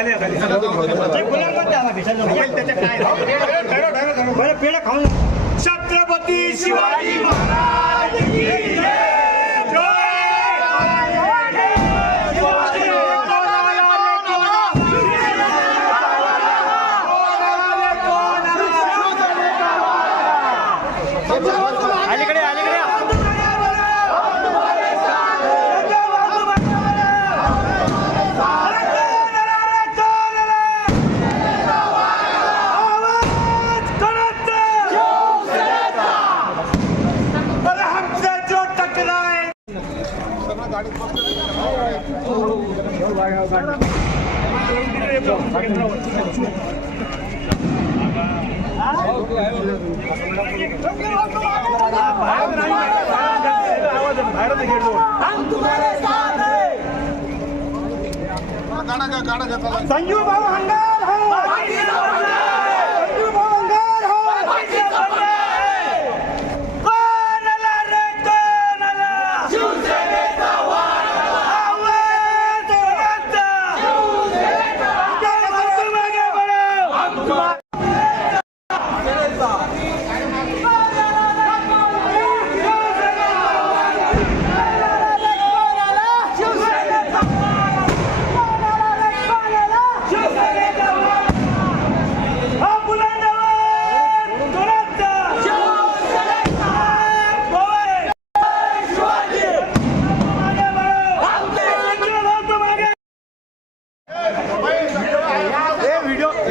खाली खाली. बरं, पेढे खाऊन छत्रपती शिवाजी महाराज की जय. अलीकडे अलीकडे. संजू भाऊ हंगार हो।